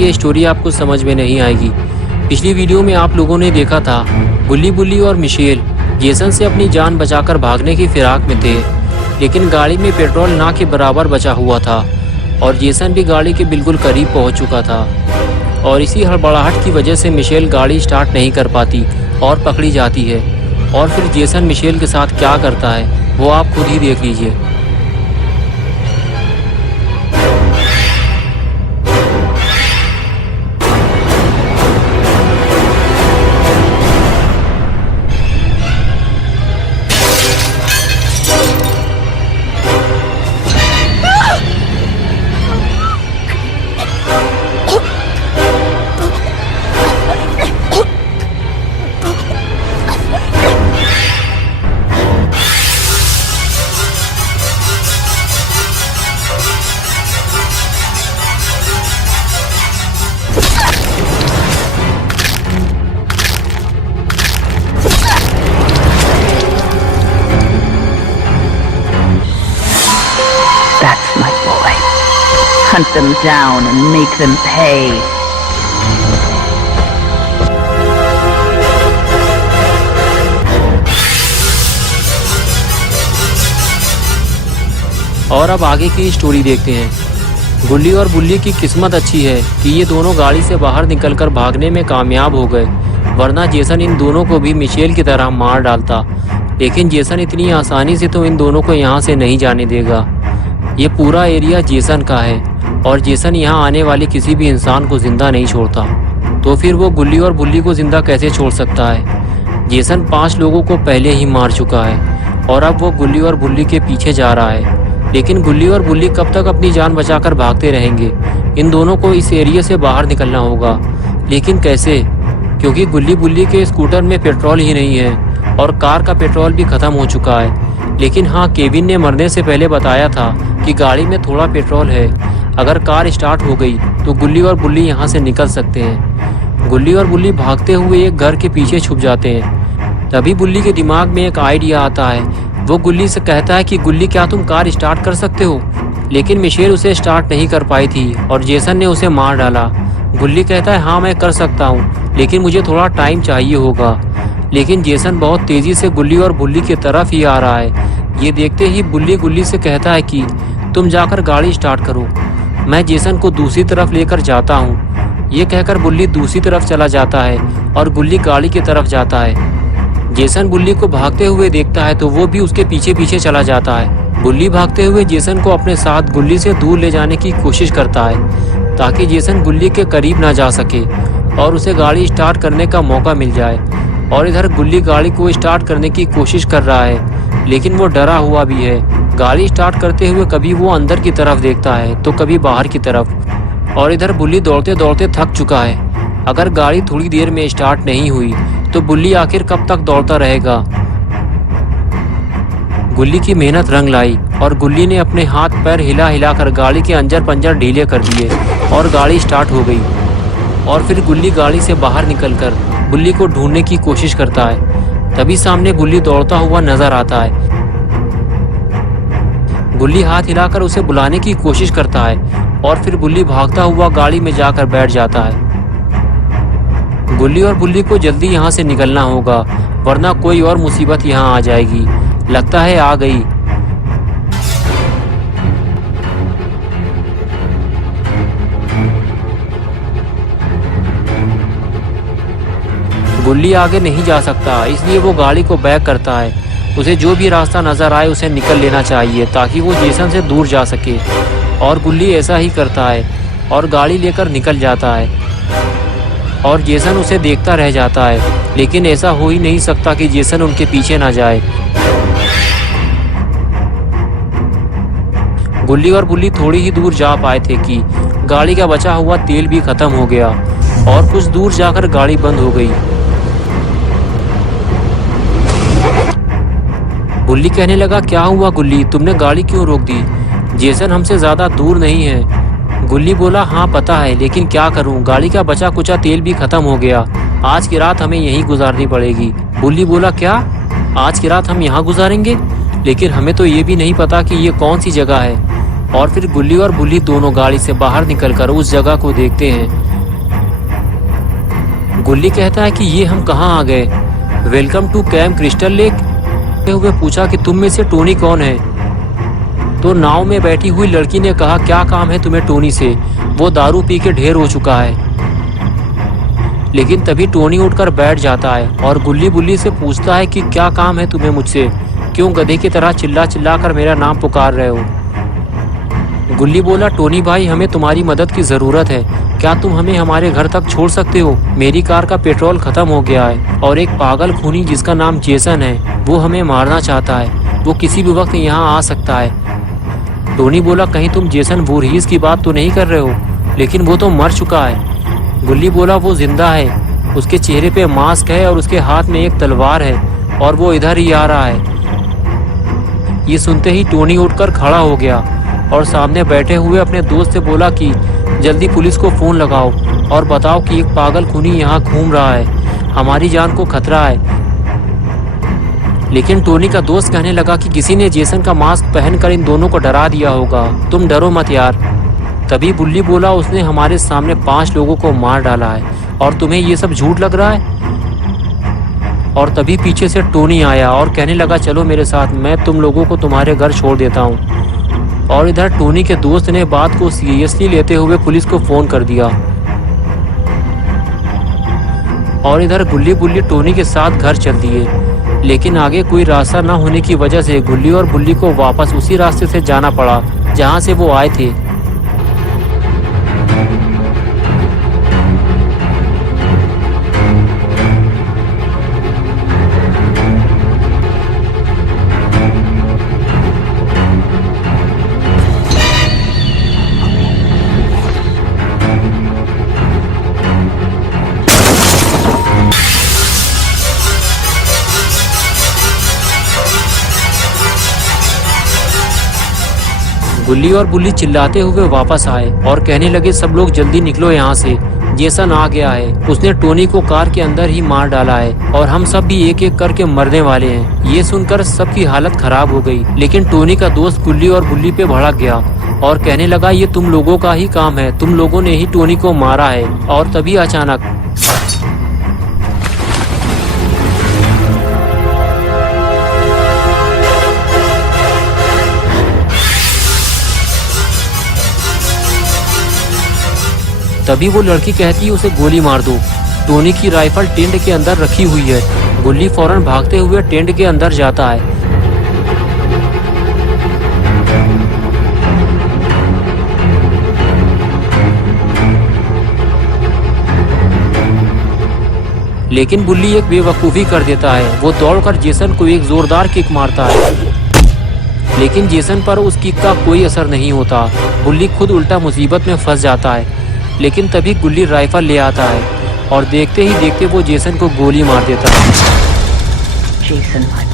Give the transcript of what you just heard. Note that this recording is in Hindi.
ये स्टोरी आपको समझ में नहीं आएगी। पिछली वीडियो में आप लोगों ने देखा था बुल्ली बुल्ली और मिशेल जेसन से अपनी जान बचाकर भागने की फिराक में थे, लेकिन गाड़ी में पेट्रोल ना के बराबर बचा हुआ था और जेसन भी गाड़ी के बिल्कुल करीब पहुंच चुका था। और इसी हड़बड़ाहट की वजह से मिशेल गाड़ी स्टार्ट नहीं कर पाती और पकड़ी जाती है। और फिर जेसन मिशेल के साथ क्या करता है वो आप खुद ही देख लीजिए। That's my boy. Hunt them down and make them pay. और अब आगे की स्टोरी देखते हैं। गुल्ली और बुल्ली की किस्मत अच्छी है कि ये दोनों गाड़ी से बाहर निकलकर भागने में कामयाब हो गए, वरना जेसन इन दोनों को भी मिशेल की तरह मार डालता। लेकिन जेसन इतनी आसानी से तो इन दोनों को यहाँ से नहीं जाने देगा। ये पूरा एरिया जेसन का है और जेसन यहाँ आने वाले किसी भी इंसान को जिंदा नहीं छोड़ता, तो फिर वो गुल्ली और बुल्ली को जिंदा कैसे छोड़ सकता है। जेसन 5 लोगों को पहले ही मार चुका है और अब वो गुल्ली और बुल्ली के पीछे जा रहा है। लेकिन गुल्ली और बुल्ली कब तक अपनी जान बचाकर भागते रहेंगे? इन दोनों को इस एरिया से बाहर निकलना होगा, लेकिन कैसे? क्योंकि गुल्ली बुल्ली के स्कूटर में पेट्रोल ही नहीं है और कार का पेट्रोल भी खत्म हो चुका है। लेकिन हाँ, केविन ने मरने से पहले बताया था कि गाड़ी में थोड़ा पेट्रोल है। अगर कार स्टार्ट हो गई तो गुल्ली और बुल्ली यहाँ से निकल सकते हैं। गुल्ली और बुल्ली भागते हुए एक घर के पीछे छुप जाते हैं। तभी बुल्ली के दिमाग में एक आइडिया आता है। वो गुल्ली से कहता है कि गुल्ली, क्या तुम कार स्टार्ट कर सकते हो? लेकिन मिशेल उसे स्टार्ट नहीं कर पाई थी और जेसन ने उसे मार डाला। गुल्ली कहता है, हाँ मैं कर सकता हूँ, लेकिन मुझे थोड़ा टाइम चाहिए होगा। लेकिन जेसन बहुत तेज़ी से गुल्ली और बुल्ली की तरफ ही आ रहा है। ये देखते ही बुल्ली गुल्ली से कहता है कि तुम जाकर गाड़ी स्टार्ट करो, मैं जेसन को दूसरी तरफ लेकर जाता हूँ। ये कहकर बुल्ली दूसरी तरफ चला जाता है और गुल्ली गाड़ी की तरफ जाता है। जेसन बुल्ली को भागते हुए देखता है तो वो भी उसके पीछे पीछे चला जाता है। बुल्ली भागते हुए जेसन को अपने साथ गुल्ली से दूर ले जाने की कोशिश करता है ताकि जेसन गुल्ली के करीब ना जा सके और उसे गाड़ी स्टार्ट करने का मौका मिल जाए। और इधर गुल्ली गाड़ी को स्टार्ट करने की कोशिश कर रहा है, लेकिन वो डरा हुआ भी है। गाड़ी स्टार्ट करते हुए कभी वो अंदर की तरफ देखता है तो कभी बाहर की तरफ। और इधर बुल्ली दौड़ते दौड़ते थक चुका है। अगर गाड़ी थोड़ी देर में स्टार्ट नहीं हुई तो बुल्ली आखिर कब तक दौड़ता रहेगा? गुल्ली की मेहनत रंग लाई और गुल्ली ने अपने हाथ पैर हिला हिला कर गाड़ी के अंजर पंजर ढीले कर दिए और गाड़ी स्टार्ट हो गई। और फिर गुल्ली गाड़ी से बाहर निकलकर बुल्ली को ढूंढने की कोशिश करता है। तभी सामने बुल्ली दौड़ता हुआ नजर आता है। गुल्ली हाथ हिलाकर उसे बुलाने की कोशिश करता है और फिर बुल्ली भागता हुआ गाड़ी में जाकर बैठ जाता है। गुल्ली और बुल्ली को जल्दी यहाँ से निकलना होगा, वरना कोई और मुसीबत यहाँ आ जाएगी। लगता है आ गई। गुल्ली आगे नहीं जा सकता, इसलिए वो गाड़ी को बैक करता है। उसे जो भी रास्ता नजर आए उसे निकल लेना चाहिए ताकि वो जेसन से दूर जा सके। और गुल्ली ऐसा ही करता है और गाड़ी लेकर निकल जाता है और जेसन उसे देखता रह जाता है। लेकिन ऐसा हो ही नहीं सकता कि जेसन उनके पीछे ना जाए। गुल्ली और बुल्ली थोड़ी ही दूर जा पाए थे कि गाड़ी का बचा हुआ तेल भी खत्म हो गया और कुछ दूर जाकर गाड़ी बंद हो गई। बुल्ली कहने लगा, क्या हुआ गुल्ली, तुमने गाड़ी क्यों रोक दी? जेसन हमसे ज़्यादा दूर नहीं है। गुल्ली बोला, हाँ पता है, लेकिन क्या करूँ, गाड़ी का बचा कुचा तेल भी खत्म हो गया। आज की रात हमें यहीं गुजारनी पड़ेगी। बुल्ली बोला, क्या आज की रात हम यहाँ गुजारेंगे? लेकिन हमें तो ये भी नहीं पता कि ये कौन सी जगह है। और फिर गुल्ली और बुल्ली दोनों गाड़ी से बाहर निकलकर उस जगह को देखते हैं। गुल्ली कहता है कि ये हम कहाँ आ गए। Welcome to camp crystal lake. हुए पूछा कि तुम में से टोनी कौन है। तो नाव में बैठी हुई लड़की ने कहा, क्या काम है तुम्हें टोनी से, वो दारू पी के ढेर हो चुका है। लेकिन तभी टोनी उठकर बैठ जाता है और गुल्ली बुल्ली से पूछता है कि क्या काम है तुम्हें मुझसे, क्यों गधे की तरह चिल्ला चिल्ला कर मेरा नाम पुकार रहे हो। गुल्ली बोला, टोनी भाई हमें तुम्हारी मदद की ज़रूरत है, क्या तुम हमें हमारे घर तक छोड़ सकते हो। मेरी कार का पेट्रोल ख़त्म हो गया है और एक पागल खूनी जिसका नाम जेसन है वो हमें मारना चाहता है, वो किसी भी वक्त यहाँ आ सकता है। टोनी बोला, कहीं तुम जेसन वोरहीज की बात तो नहीं कर रहे हो, लेकिन वो तो मर चुका है। गुल्ली बोला, वो जिंदा है, उसके चेहरे पे मास्क है और उसके हाथ में एक तलवार है और वो इधर ही आ रहा है। ये सुनते ही टोनी उठकर खड़ा हो गया और सामने बैठे हुए अपने दोस्त से बोला कि जल्दी पुलिस को फ़ोन लगाओ और बताओ कि एक पागल खूनी यहाँ घूम रहा है, हमारी जान को खतरा है। लेकिन टोनी का दोस्त कहने लगा कि किसी ने जेसन का मास्क पहनकर इन दोनों को डरा दिया होगा, तुम डरो मत यार। तभी बुल्ली बोला, उसने हमारे सामने 5 लोगों को मार डाला है और तुम्हें ये सब झूठ लग रहा है। और तभी पीछे से टोनी आया और कहने लगा, चलो मेरे साथ, मैं तुम लोगों को तुम्हारे घर छोड़ देता हूँ। और इधर टोनी के दोस्त ने बात को सीरियसली लेते हुए पुलिस को फ़ोन कर दिया। और इधर गुल्ली बुल्ली टोनी के साथ घर चल दिए, लेकिन आगे कोई रास्ता न होने की वजह से गुल्ली और बुल्ली को वापस उसी रास्ते से जाना पड़ा जहाँ से वो आए थे। गुल्ली और बुल्ली चिल्लाते हुए वापस आए और कहने लगे, सब लोग जल्दी निकलो यहाँ से, जेसन आ गया है, उसने टोनी को कार के अंदर ही मार डाला है और हम सब भी एक एक करके मरने वाले हैं। ये सुनकर सबकी हालत खराब हो गई, लेकिन टोनी का दोस्त गुल्ली और बुल्ली पे भड़क गया और कहने लगा, ये तुम लोगों का ही काम है, तुम लोगों ने ही टोनी को मारा है। और तभी अचानक तभी वो लड़की कहती है, उसे गोली मार दो। टोनी की राइफल टेंट के अंदर रखी हुई है। गुल्ली फौरन भागते हुए टेंट के अंदर जाता है। लेकिन बुल्ली एक बेवकूफ़ी कर देता है, वो दौड़कर जेसन को एक जोरदार किक मारता है, लेकिन जेसन पर उस किक का कोई असर नहीं होता। बुल्ली खुद उल्टा मुसीबत में फंस जाता है। लेकिन तभी गुल्ली राइफल ले आता है और देखते ही देखते वो जेसन को गोली मार देता है। Jason, my